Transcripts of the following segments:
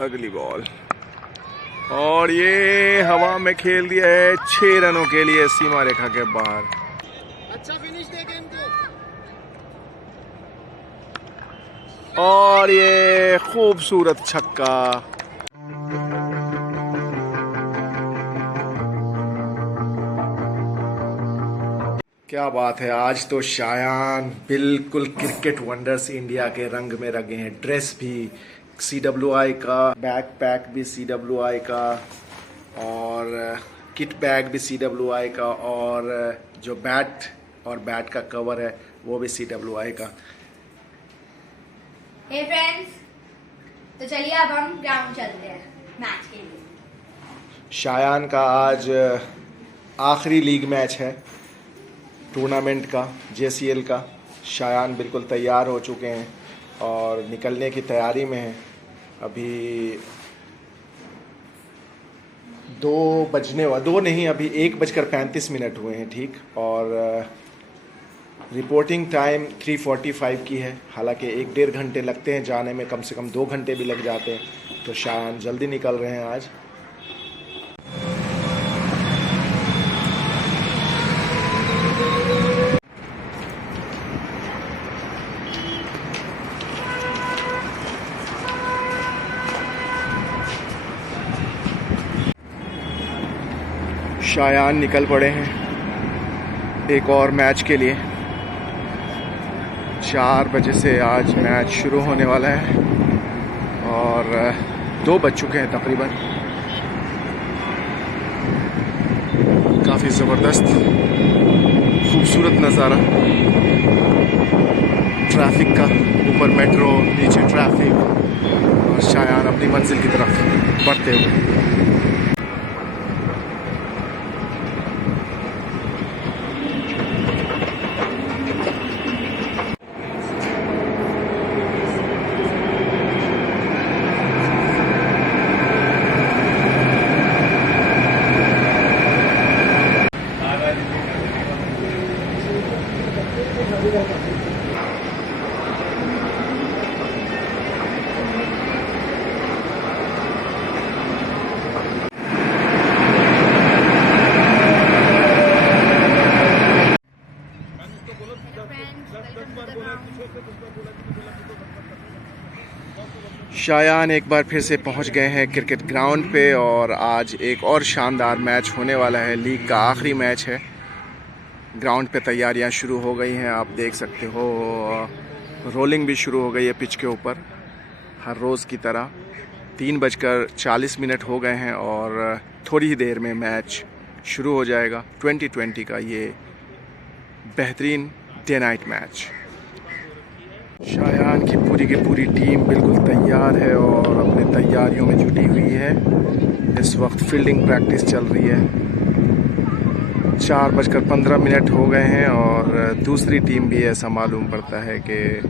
अगली बॉल और ये हवा में खेल दिया है 6 रनों के लिए सीमा रेखा के बाहर। अच्छा फिनिश दे गेम को। और ये खूबसूरत छक्का। क्या बात है, आज तो शायान बिल्कुल क्रिकेट वंडर्स इंडिया के रंग में रंगे हैं। ड्रेस भी CWI का, बैक पैक भी CWI का, और किट बैग भी CWI का, और जो बैट और बैट का कवर है वो भी CWI का। हे फ्रेंड्स, तो चलिए अब हम ग्राउंड चलते हैं मैच के लिए। शायान का आज आखिरी लीग मैच है टूर्नामेंट का, JCL का। शायान बिल्कुल तैयार हो चुके हैं और निकलने की तैयारी में हैं। अभी 1:35 हुए हैं, ठीक। और रिपोर्टिंग टाइम 3:45 की है। हालांकि 1-1.5 घंटे लगते हैं जाने में, कम से कम 2 घंटे भी लग जाते हैं। तो शायान जल्दी निकल रहे हैं आज। शायान निकल पड़े हैं एक और मैच के लिए। 4 बजे से आज मैच शुरू होने वाला है और 2 बज चुके हैं तकरीबन। काफ़ी ज़बरदस्त खूबसूरत नज़ारा ट्रैफिक का, ऊपर मेट्रो, नीचे ट्रैफिक, और शायान अपनी मंजिल की तरफ बढ़ते हुए। शायान एक बार फिर से पहुंच गए हैं क्रिकेट ग्राउंड पे और आज एक और शानदार मैच होने वाला है। लीग का आखिरी मैच है। ग्राउंड पे तैयारियां शुरू हो गई हैं, आप देख सकते हो। रोलिंग भी शुरू हो गई है पिच के ऊपर, हर रोज़ की तरह। 3:40 हो गए हैं और थोड़ी ही देर में मैच शुरू हो जाएगा। 2020 का ये बेहतरीन डे नाइट मैच। शायान की पूरी टीम बिल्कुल तैयार है और अपने तैयारियों में जुटी हुई है। इस वक्त फील्डिंग प्रैक्टिस चल रही है। 4:15 हो गए हैं और दूसरी टीम भी ऐसा मालूम पड़ता है कि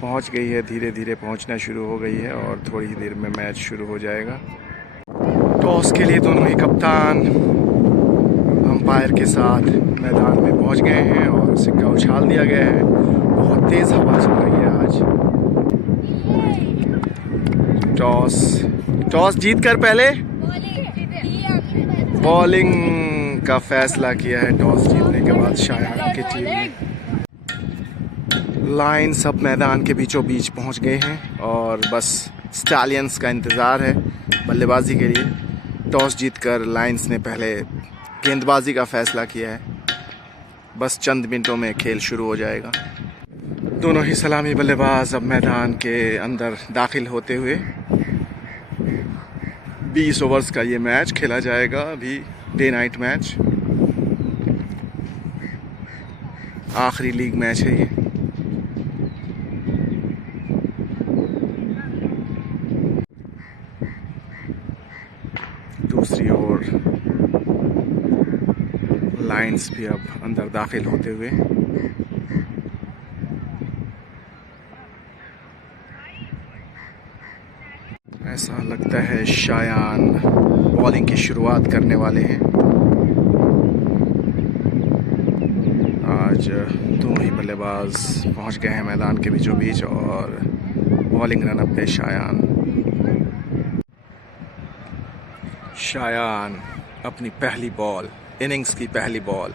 पहुंच गई है, धीरे धीरे पहुंचना शुरू हो गई है और थोड़ी ही देर में मैच शुरू हो जाएगा। टॉस के लिए दोनों ही कप्तान अंपायर के साथ मैदान में पहुंच गए हैं और सिक्का उछाल दिया गया है। बहुत तेज़ हवा चल रही है आज। टॉस जीत कर पहले बॉलिंग का फैसला किया है। टॉस जीतने के बाद शायान की टीम ने। लाइन सब मैदान के बीचों बीच पहुंच गए हैं और बस स्टालियंस का इंतज़ार है बल्लेबाजी के लिए। टॉस जीतकर लायंस ने पहले गेंदबाजी का फैसला किया है। बस चंद मिनटों में खेल शुरू हो जाएगा। दोनों ही सलामी बल्लेबाज अब मैदान के अंदर दाखिल होते हुए 20 ओवर्स का ये मैच खेला जाएगा। अभी डे नाइट मैच, आखिरी लीग मैच है ये। दूसरी ओर लायंस भी अब अंदर दाखिल होते हुए। ऐसा लगता है शायान बॉलिंग की शुरुआत करने वाले हैं। आज दोनों ही बल्लेबाज पहुंच गए हैं मैदान के बीचों बीच और बॉलिंग रनअप पे शायान। शायान अपनी पहली बॉल, इनिंग्स की पहली बॉल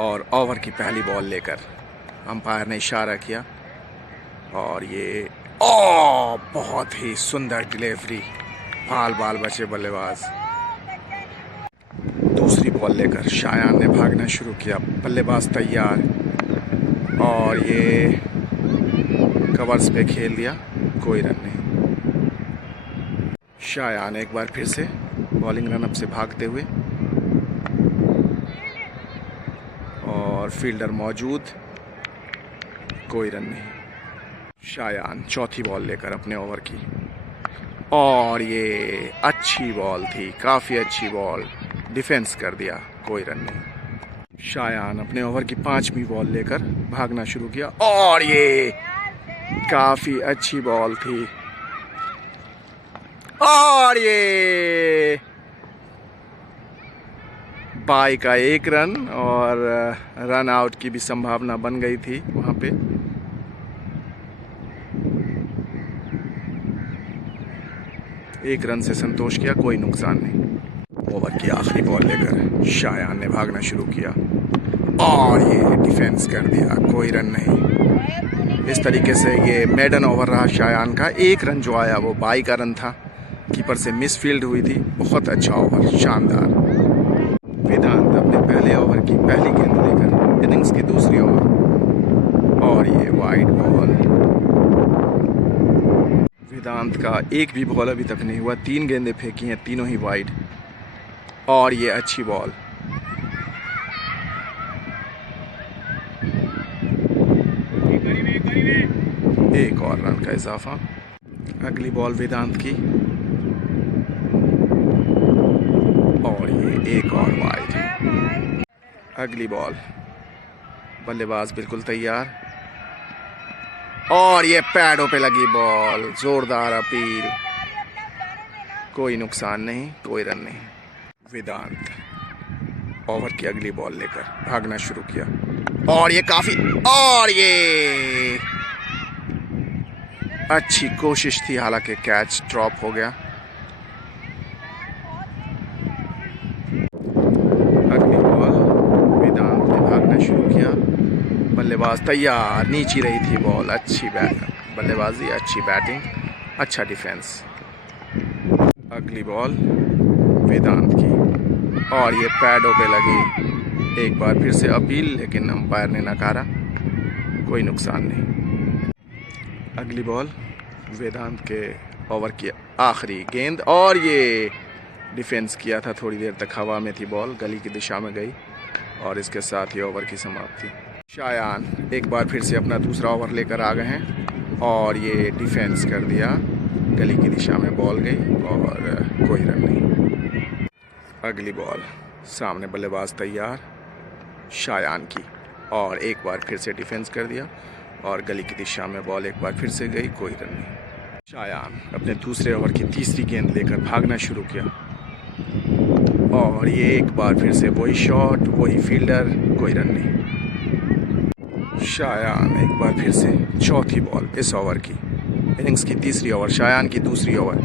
और ओवर की पहली बॉल लेकर, अंपायर ने इशारा किया और ये बहुत ही सुंदर डिलीवरी, बाल बाल बचे बल्लेबाज। दूसरी बॉल लेकर शायान ने भागना शुरू किया, बल्लेबाज तैयार और ये कवर्स पे खेल दिया, कोई रन नहीं। शायान एक बार फिर से बॉलिंग रनअप से भागते हुए और फील्डर मौजूद, कोई रन नहीं। शायान चौथी बॉल लेकर अपने ओवर की और ये अच्छी बॉल थी, काफ़ी अच्छी बॉल, डिफेंस कर दिया, कोई रन नहीं। शायान अपने ओवर की पांचवी बॉल लेकर भागना शुरू किया और ये काफ़ी अच्छी बॉल थी और ये बाई का एक रन और रन आउट की भी संभावना बन गई थी वहां पे। एक रन से संतोष किया, कोई नुकसान नहीं। ओवर की आखिरी बॉल लेकर शायान ने भागना शुरू किया और ये डिफेंस कर दिया, कोई रन नहीं। इस तरीके से ये मेडन ओवर रहा शायान का। एक रन जो आया वो बाई का रन था, कीपर से मिस फील्ड हुई थी। बहुत अच्छा ओवर, शानदार। वेदांत अपने पहले ओवर की पहली गेंद लेकर इनिंग्स की दूसरी ओवर और ये वाइड बॉल। वेदांत का एक भी बॉल अभी तक नहीं हुआ, 3 गेंदें फेंकी हैं, तीनों ही वाइड और ये अच्छी बॉल। एक और रन का इजाफा। अगली बॉल वेदांत की और ये एक और वाइड। अगली बॉल, बल्लेबाज बिल्कुल तैयार और ये पैडों पे लगी बॉल, जोरदार अपील, कोई नुकसान नहीं, कोई रन नहीं। वेदांत ओवर की अगली बॉल लेकर भागना शुरू किया और ये काफी, और ये अच्छी कोशिश थी, हालांकि कैच ड्रॉप हो गया। अगली बॉल, वेदांत ने भागना शुरू किया, बल्लेबाज तैयार, नीचे रही थी बॉल, अच्छी बल्लेबाजी, अच्छी बैटिंग, अच्छा डिफेंस। अगली बॉल वेदांत की और ये पैडों पे लगी, एक बार फिर से अपील, लेकिन अंपायर ने नकारा, कोई नुकसान नहीं। अगली बॉल वेदांत के ओवर की आखिरी गेंद और ये डिफेंस किया था, थोड़ी देर तक हवा में थी बॉल, गली की दिशा में गई और इसके साथ ही ओवर की समाप्ति। शायान एक बार फिर से अपना दूसरा ओवर लेकर आ गए हैं और ये डिफेंस कर दिया, गली की दिशा में बॉल गई और कोई रन नहीं। अगली बॉल, सामने बल्लेबाज तैयार शायान की और एक बार फिर से डिफेंस कर दिया और गली की दिशा में बॉल एक बार फिर से गई, कोई रन नहीं। शायान अपने दूसरे ओवर की तीसरी गेंद लेकर भागना शुरू किया और ये एक बार फिर से वही शॉट, वही फील्डर, कोई रन नहीं। शायान एक बार फिर से चौथी बॉल इस ओवर की, इनिंग्स की तीसरी ओवर, शायान की दूसरी ओवर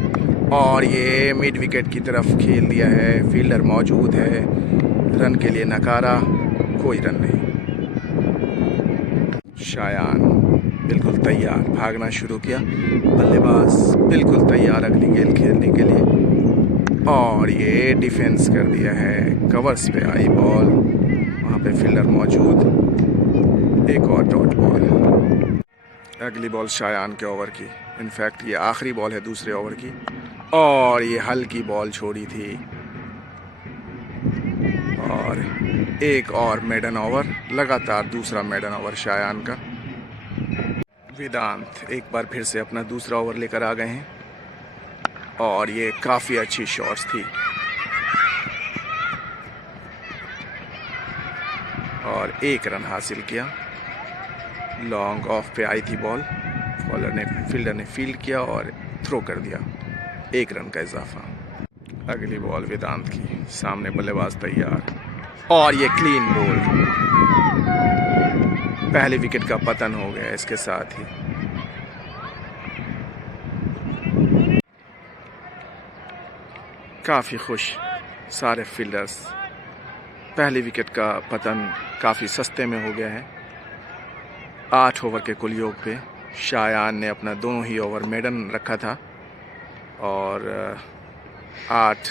और ये मिड विकेट की तरफ खेल दिया है, फील्डर मौजूद है, रन के लिए नकारा, कोई रन नहीं। शायान बिल्कुल तैयार, भागना शुरू किया, बल्लेबाज बिल्कुल तैयार अगली गेंद खेलने के लिए और ये डिफेंस कर दिया है, कवर्स पे आई बॉल, वहाँ पे फील्डर मौजूद, एक और डॉट बॉल। अगली बॉल शायान के ओवर की, इनफैक्ट ये आखिरी बॉल है दूसरे ओवर की और ये हल्की बॉल छोड़ी थी और एक और मेडन ओवर, लगातार दूसरा मेडन ओवर शायान का। वेदांत एक बार फिर से अपना दूसरा ओवर लेकर आ गए हैं और ये काफ़ी अच्छी शॉट्स थी और एक रन हासिल किया। लॉन्ग ऑफ पे आई थी बॉल, फील्डर ने फील्ड किया और थ्रो कर दिया, एक रन का इजाफा। अगली बॉल वेदांत की, सामने बल्लेबाज तैयार और ये क्लीन बॉल, पहले विकेट का पतन हो गया इसके साथ ही। काफ़ी खुश सारे फील्डर्स। पहली विकेट का पतन काफ़ी सस्ते में हो गया है। 8 ओवर के कुल योग पे शायान ने अपना दोनों ही ओवर मेडन रखा था और 8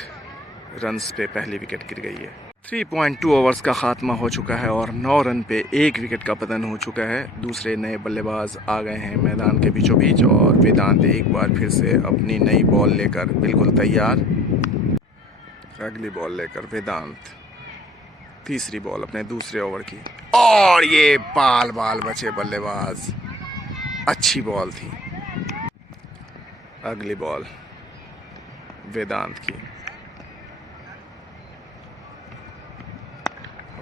रन्स पे पहली विकेट गिर गई है। 3.2 ओवर्स का खात्मा हो चुका है और 9 रन पे 1 विकेट का पतन हो चुका है। दूसरे नए बल्लेबाज आ गए हैं मैदान के बीचों बीच और वेदांत एक बार फिर से अपनी नई बॉल लेकर बिल्कुल तैयार। अगली बॉल लेकर वेदांत, तीसरी बॉल अपने दूसरे ओवर की और ये बाल बचे बल्लेबाज, अच्छी बॉल थी। अगली बॉल वेदांत की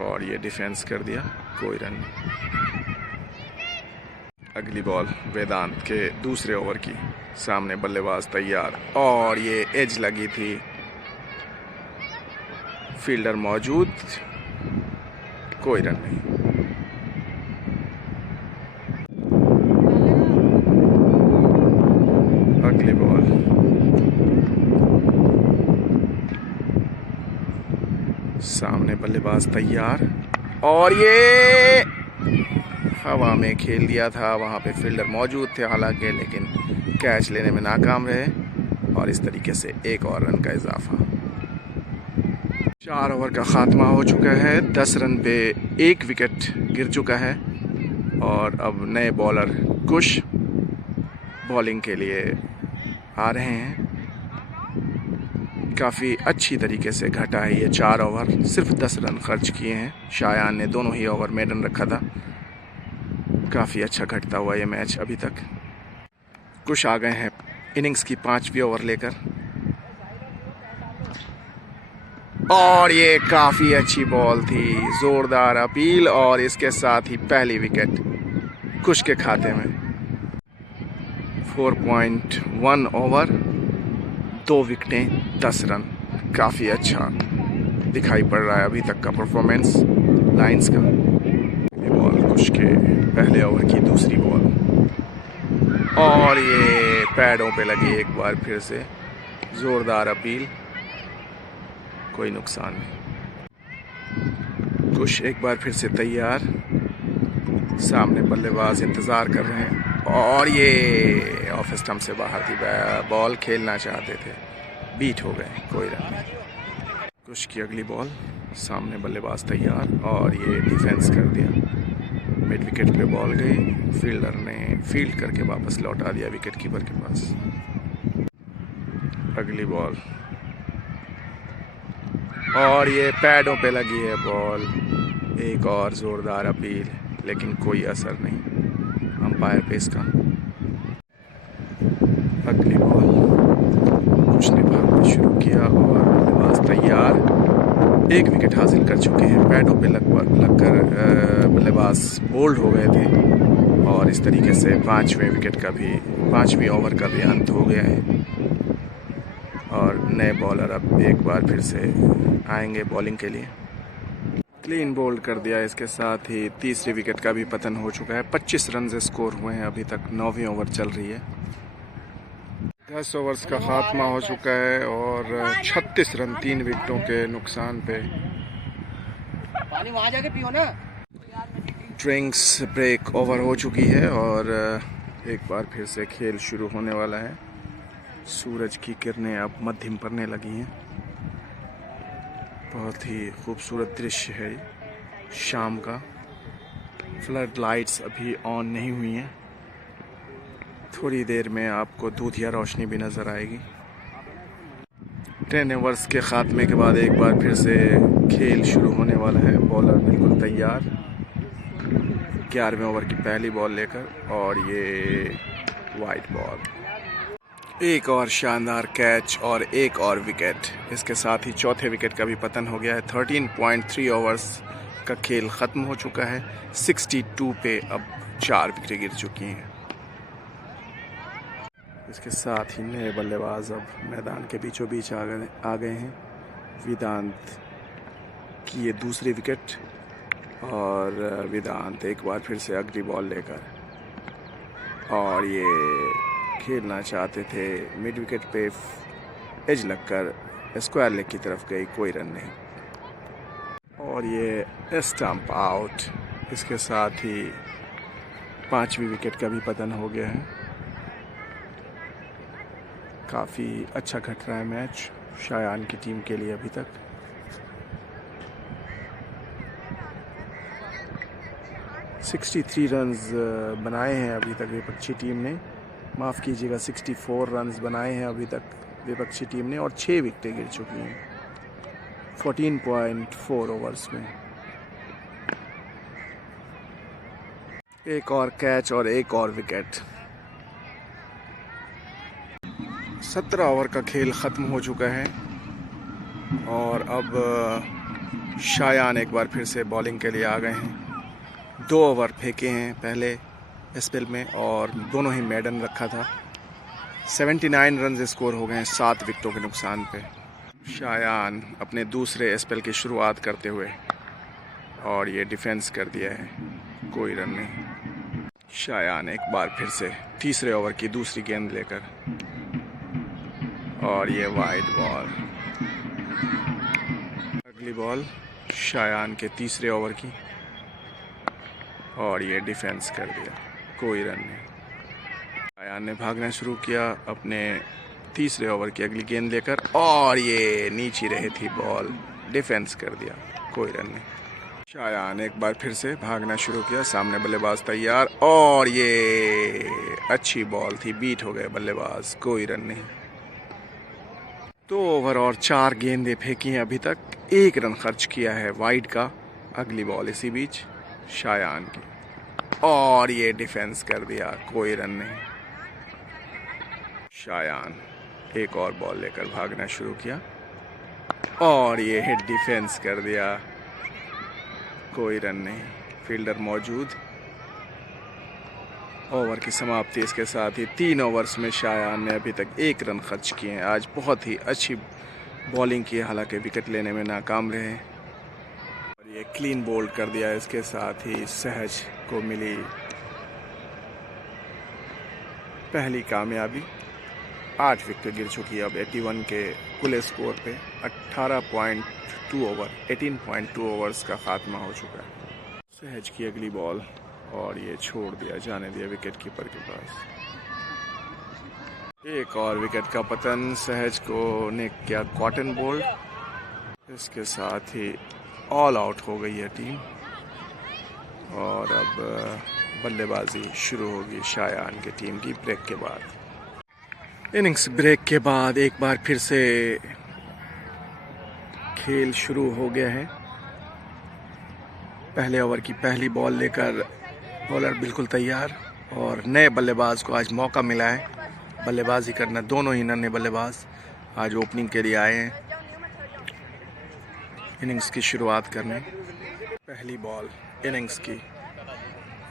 और ये डिफेंस कर दिया, कोई रन नहीं। अगली बॉल वेदांत के दूसरे ओवर की, सामने बल्लेबाज तैयार और ये एज लगी थी, फील्डर मौजूद, कोई रन नहीं। अगली बॉल सामने बल्लेबाज तैयार और ये हवा में खेल दिया था, वहां पे फील्डर मौजूद थे हालांकि, लेकिन कैच लेने में नाकाम रहे और इस तरीके से 1 और रन का इजाफा। 4 ओवर का खात्मा हो चुका है। 10 रन पे 1 विकेट गिर चुका है और अब नए बॉलर कुश बॉलिंग के लिए आ रहे हैं। काफ़ी अच्छी तरीके से घटा है ये 4 ओवर, सिर्फ 10 रन खर्च किए हैं। शायान ने दोनों ही ओवर मेडन रखा था। काफ़ी अच्छा घटता हुआ ये मैच अभी तक। कुश आ गए हैं इनिंग्स की 5वीं ओवर लेकर और ये काफ़ी अच्छी बॉल थी, ज़ोरदार अपील और इसके साथ ही पहली विकेट कुश के खाते में। 4.1 ओवर, 2 विकेटें, 10 रन, काफ़ी अच्छा दिखाई पड़ रहा है अभी तक का परफॉर्मेंस लाइंस का। ये बॉल कुश के पहले ओवर की दूसरी बॉल और ये पैडों पे लगी एक बार फिर से, ज़ोरदार अपील, कोई नुकसान नहीं। कुश एक बार फिर से तैयार, सामने बल्लेबाज इंतज़ार कर रहे हैं और ये ऑफ स्टंप से बाहर थी बॉल, खेलना चाहते थे, बीट हो गए, कोई रन नहीं। कुश की अगली बॉल, सामने बल्लेबाज तैयार और ये डिफेंस कर दिया। मिड विकेट पे बॉल गई, फील्डर ने फील्ड करके वापस लौटा दिया विकेट कीपर के पास। अगली बॉल और ये पैडों पे लगी है बॉल, एक और ज़ोरदार अपील, लेकिन कोई असर नहीं अंपायर पे इसका। अगली बॉल कुछ ने भागना शुरू किया और बल्लेबाज तैयार, 1 विकेट हासिल कर चुके हैं। पैडों पे लगकर बल्लेबाज बोल्ड हो गए थे और इस तरीके से 5वें ओवर का भी अंत हो गया है और नए बॉलर अब एक बार फिर से आएंगे बॉलिंग के लिए। क्लीन बोल्ड कर दिया, इसके साथ ही तीसरी विकेट का भी पतन हो चुका है। 25 रन से स्कोर हुए हैं अभी तक, 9वीं ओवर चल रही है। 10 ओवर्स का खात्मा हो चुका है और 36 रन 3 विकेटों के नुकसान पे। पानी वहां जाके पियो ना। ड्रिंक्स ब्रेक ओवर हो चुकी है और एक बार फिर से खेल शुरू होने वाला है। सूरज की किरणें अब मध्यम पड़ने लगी हैं। बहुत ही खूबसूरत दृश्य है शाम का। फ्लड लाइट्स अभी ऑन नहीं हुई हैं, थोड़ी देर में आपको दूधिया रोशनी भी नज़र आएगी। 10 ओवर्स के खात्मे के बाद एक बार फिर से खेल शुरू होने वाला है। बॉलर बिल्कुल तैयार, 11वें ओवर की पहली बॉल लेकर और ये वाइट बॉल, एक और शानदार कैच और एक और विकेट। इसके साथ ही चौथे विकेट का भी पतन हो गया है। 13.3 ओवर्स का खेल ख़त्म हो चुका है। 62 पे अब 4 विकेटें गिर चुकी हैं। इसके साथ ही नए बल्लेबाज अब मैदान के बीचों बीच आ गए हैं। वेदांत की ये दूसरी विकेट और वेदांत एक बार फिर से अगली बॉल लेकर और ये खेलना चाहते थे मिड विकेट पे, एज लगकर स्क्वायर लेग की तरफ गई, कोई रन नहीं। और ये स्टंप आउट, इसके साथ ही 5वीं विकेट का भी पतन हो गया है। काफ़ी अच्छा घट रहा है मैच शायान की टीम के लिए अभी तक। (63 रन्स बनाए हैं अभी तक विपक्षी टीम ने, माफ़ कीजिएगा 64 रन्स बनाए हैं अभी तक विपक्षी टीम ने, और 6 विकेटें गिर चुकी हैं 14.4 ओवर्स में। एक और कैच और एक और विकेट। 17 ओवर का खेल ख़त्म हो चुका है और अब शायान एक बार फिर से बॉलिंग के लिए आ गए हैं। 2 ओवर फेंके हैं पहले स्पेल में और दोनों ही मेडन रखा था। 79 रन स्कोर हो गए हैं 7 विकेटों के नुकसान पे। शायान अपने दूसरे स्पेल की शुरुआत करते हुए, और ये डिफेंस कर दिया है, कोई रन नहीं। शायान एक बार फिर से तीसरे ओवर की दूसरी गेंद लेकर, और ये वाइड बॉल। अगली बॉल शायान के तीसरे ओवर की, और ये डिफेंस कर दिया, कोई रन नहीं। शायान ने भागना शुरू किया अपने तीसरे ओवर की अगली गेंद लेकर, और ये नीचे रही थी बॉल, डिफेंस कर दिया, कोई रन नहीं। शायान एक बार फिर से भागना शुरू किया, सामने बल्लेबाज तैयार, और ये अच्छी बॉल थी, बीट हो गए बल्लेबाज, कोई रन नहीं। 2 ओवर और 4 गेंदें फेंकी हैं अभी तक, 1 रन खर्च किया है वाइड का। अगली बॉल इसी बीच शायान की, और ये डिफेंस कर दिया, कोई रन नहीं। शायान एक और बॉल लेकर भागना शुरू किया, और ये हिट डिफेंस कर दिया, कोई रन नहीं। फील्डर मौजूद। ओवर की समाप्ति इसके साथ ही 3 ओवर्स में शायान ने अभी तक 1 रन खर्च किए हैं। आज बहुत ही अच्छी बॉलिंग की, हालांकि विकेट लेने में नाकाम रहे। और ये क्लीन बोल्ड कर दिया, इसके साथ ही सहज को मिली पहली कामयाबी। 8 विकेट गिर चुकी है अब 81 के कुल स्कोर पे। 18.2 ओवर 18.2 ओवर्स का खात्मा हो चुका है। सहज की अगली बॉल, और ये छोड़ दिया, जाने दिया विकेट कीपर के पास। एक और विकेट का पतन, सहज को ने किया कॉटन बोल्ड। इसके साथ ही ऑल आउट हो गई है टीम, और अब बल्लेबाजी शुरू होगी शायान की टीम की ब्रेक के बाद। इनिंग्स ब्रेक के बाद एक बार फिर से खेल शुरू हो गया है। पहले ओवर की पहली बॉल लेकर बॉलर बिल्कुल तैयार, और नए बल्लेबाज को आज मौका मिला है बल्लेबाजी करना। दोनों ही नन्हे बल्लेबाज आज ओपनिंग के लिए आए हैं इनिंग्स की शुरुआत करने। पहली बॉल इनिंग्स की,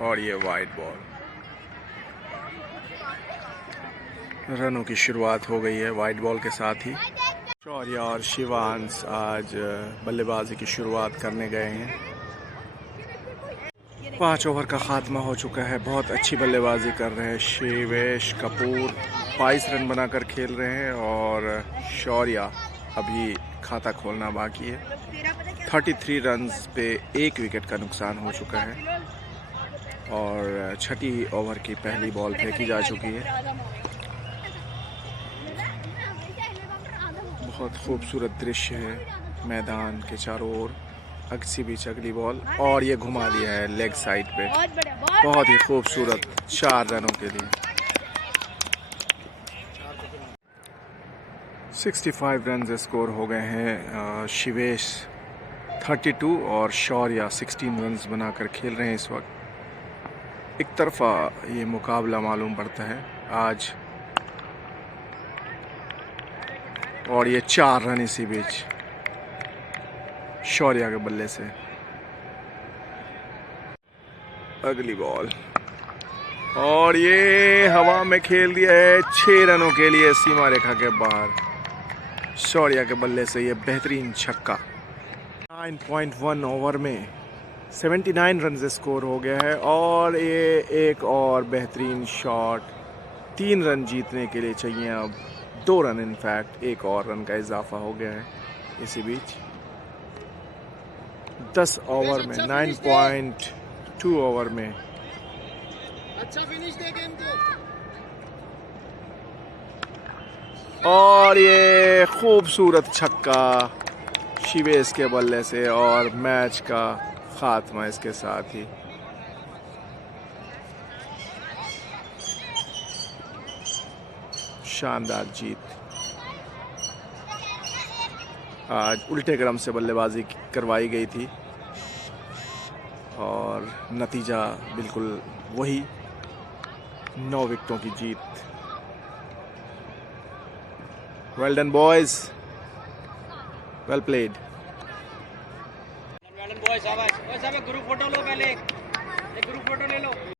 और ये वाइड बॉल। रनों की शुरुआत हो गई है वाइड बॉल के साथ ही। शौर्या और शिवांश आज बल्लेबाजी की शुरुआत करने गए हैं। 5 ओवर का खात्मा हो चुका है। बहुत अच्छी बल्लेबाजी कर रहे हैं शिवेश कपूर, 22 रन बनाकर खेल रहे हैं, और शौर्या अभी खाता खोलना बाकी है। 33 रन्स पे 1 विकेट का नुकसान हो चुका है, और छठी ओवर की पहली बॉल फेंकी जा चुकी है। बहुत खूबसूरत दृश्य है मैदान के चारों ओर। अगसी बीच अगली बॉल, और ये घुमा दिया है लेग साइड पे, बहुत ही खूबसूरत 4 रनों के लिए। 65 रन स्कोर हो गए हैं। शिवेश 32 और शौर्या 16 रन्स बनाकर खेल रहे हैं इस वक्त। एक तरफा ये मुकाबला मालूम पड़ता है आज, और ये 4 रन इसी बीच शौर्या के बल्ले से। अगली बॉल, और ये हवा में खेल दिया है 6 रनों के लिए सीमा रेखा के बाहर। शौर्या के बल्ले से ये बेहतरीन छक्का। 9.1 ओवर में 79 रन स्कोर हो गया है, और ये एक और बेहतरीन शॉट। 3 रन जीतने के लिए चाहिए अब 2 रन इनफैक्ट, एक और रन का इजाफा हो गया है इसी बीच। 10 ओवर में 9.2 ओवर में अच्छा फिनिश दे गेम को। और ये खूबसूरत छक्का शिवेश के बल्ले से और मैच का खात्मा इसके साथ ही। शानदार जीत। आज उल्टे क्रम से बल्लेबाजी करवाई गई थी और नतीजा बिल्कुल वही, 9 विकेटों की जीत। Well done boys, well played. Boys, शाबाश। ग्रुप फोटो लो, पहले एक ग्रुप फोटो ले लो।